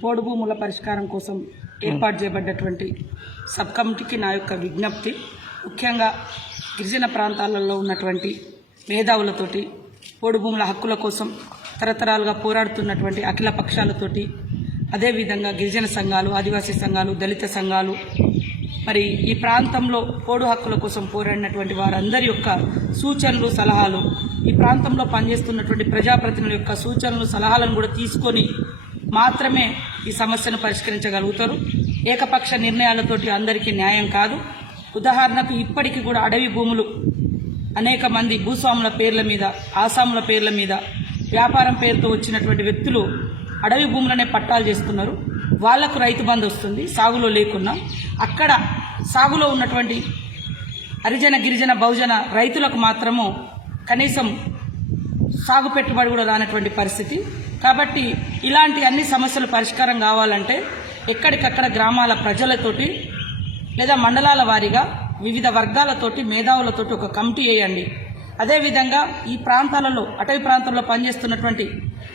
పోడు భూముల పరిష్కారం కోసం ఏర్పాటు చేయబడ్డటువంటి సబ్ కమిటీకి నా యొక్క విజ్ఞప్తి, ముఖ్యంగా గిరిజన ప్రాంతాలలో ఉన్నటువంటి మేధావులతోటి పోడు భూముల హక్కుల కోసం తరతరాలుగా పోరాడుతున్నటువంటి అఖిల పక్షాలతోటి, అదేవిధంగా గిరిజన సంఘాలు, ఆదివాసీ సంఘాలు, దళిత సంఘాలు, మరి ఈ ప్రాంతంలో పోడు హక్కుల కోసం పోరాడినటువంటి వారందరి యొక్క సూచనలు, సలహాలు, ఈ ప్రాంతంలో పనిచేస్తున్నటువంటి ప్రజాప్రతినిధుల యొక్క సూచనలు, సలహాలను కూడా తీసుకొని మాత్రమే ఈ సమస్యను పరిష్కరించగలుగుతారు. ఏకపక్ష నిర్ణయాలతోటి అందరికీ న్యాయం కాదు. ఉదాహరణకు ఇప్పటికీ కూడా అడవి భూములు అనేక మంది భూస్వాముల పేర్ల మీద, ఆసాముల పేర్ల మీద వ్యాపారం పేరుతో వచ్చినటువంటి వ్యక్తులు అడవి భూములనే పట్టాలు చేసుకున్నారు. వాళ్లకు రైతు బంధు వస్తుంది సాగులో లేకున్నా. అక్కడ సాగులో ఉన్నటువంటి హరిజన, గిరిజన, బహుజన రైతులకు మాత్రము కనీసం సాగు పెట్టుబడి కూడా రానటువంటి పరిస్థితి. కాబట్టి ఇలాంటి అన్ని సమస్యలు పరిష్కారం కావాలంటే ఎక్కడికక్కడ గ్రామాల ప్రజలతోటి లేదా మండలాల వారీగా వివిధ వర్గాలతోటి, మేధావులతోటి ఒక కమిటీ వేయండి. అదేవిధంగా ఈ ప్రాంతాలలో, అటవీ ప్రాంతాల్లో పనిచేస్తున్నటువంటి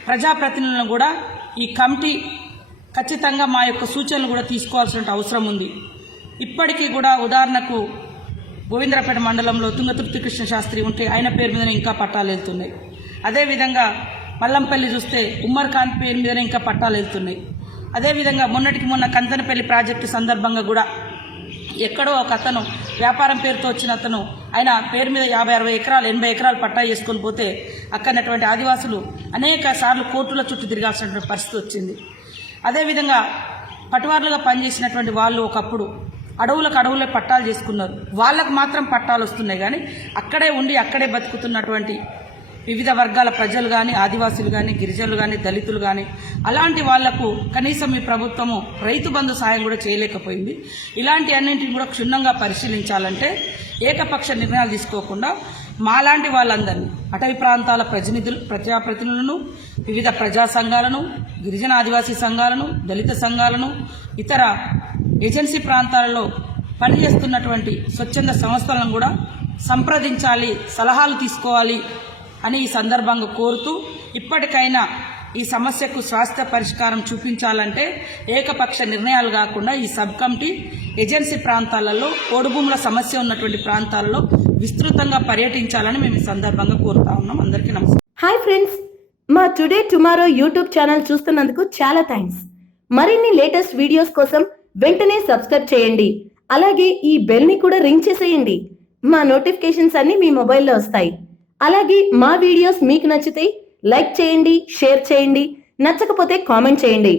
ప్రజాప్రతినిధులను కూడా ఈ కమిటీ ఖచ్చితంగా మా యొక్క సూచనలు కూడా తీసుకోవాల్సిన అవసరం ఉంది. ఇప్పటికీ కూడా ఉదాహరణకు గోవిందరాపేట మండలంలో తుంగతుర్తి కృష్ణ శాస్త్రి ఉంటే ఆయన పేరు మీదనే ఇంకా పట్టాలు వెళ్తున్నాయి. అదేవిధంగా మల్లంపల్లి చూస్తే ఉమ్మర్ ఖాన్ పేరు మీదనే ఇంకా పట్టాలు వెళ్తున్నాయి. అదేవిధంగా మొన్నటికి మొన్న కంతనపల్లి ప్రాజెక్టు సందర్భంగా కూడా ఎక్కడో ఒక అతను వ్యాపారం పేరుతో వచ్చిన అతను ఆయన పేరు మీద 50-60 ఎకరాలు 80 ఎకరాలు పట్టా చేసుకొని పోతే అక్కడటువంటి ఆదివాసులు అనేక సార్లు కోర్టుల చుట్టూ తిరగాల్సినటువంటి పరిస్థితి వచ్చింది. అదేవిధంగా పటువార్లుగా పనిచేసినటువంటి వాళ్ళు ఒకప్పుడు అడవులే పట్టాలు చేసుకున్నారు. వాళ్ళకు మాత్రం పట్టాలు వస్తున్నాయి, కానీ అక్కడే ఉండి అక్కడే బతుకుతున్నటువంటి వివిధ వర్గాల ప్రజలు కానీ, ఆదివాసులు కానీ, గిరిజనులు కానీ, దళితులు కానీ అలాంటి వాళ్లకు కనీసం ఈ ప్రభుత్వము రైతు బంధు సాయం కూడా చేయలేకపోయింది. ఇలాంటి అన్నింటిని కూడా క్షుణ్ణంగా పరిశీలించాలంటే ఏకపక్ష నిర్ణయాలు తీసుకోకుండా మాలాంటి వాళ్ళందరినీ, అటవీ ప్రాంతాల ప్రజాప్రతినిధులను, వివిధ ప్రజా సంఘాలను, గిరిజన ఆదివాసీ సంఘాలను, దళిత సంఘాలను, ఇతర ఏజెన్సీ ప్రాంతాలలో పనిచేస్తున్నటువంటి స్వచ్ఛంద సంస్థలను కూడా సంప్రదించాలి, సలహాలు తీసుకోవాలి అని ఈ సందర్భంగా కోరుతూ, ఇప్పటికైనా ఈ సమస్యకు శాశ్వత పరిష్కారం చూపించాలంటే ఏకపక్ష నిర్ణయాలు కాకుండా ఈ సబ్ కమిటీ ఏజెన్సీ ప్రాంతాలలో, పోడు భూముల సమస్య ఉన్నటువంటి ప్రాంతాలలో విస్తృతంగా పర్యటించాలని మేము ఈ సందర్భంగా కోరుతా ఉన్నాం. అందరికీ నమస్కారం. హాయ్ ఫ్రెండ్స్, మా టుడే టుమారో యూట్యూబ్ ఛానల్ చూస్తున్నందుకు చాలా థ్యాంక్స్. మరిన్ని లేటెస్ట్ వీడియోస్ కోసం వెంటనే సబ్స్క్రైబ్ చేయండి. అలాగే ఈ బెల్ ని కూడా రింగ్ చేసేయండి. మా నోటిఫికేషన్స్ అన్ని మీ మొబైల్లో వస్తాయి. అలాగే మా వీడియోస్ మీకు నచ్చితే లైక్ చేయండి, షేర్ చేయండి, నచ్చకపోతే కామెంట్ చేయండి.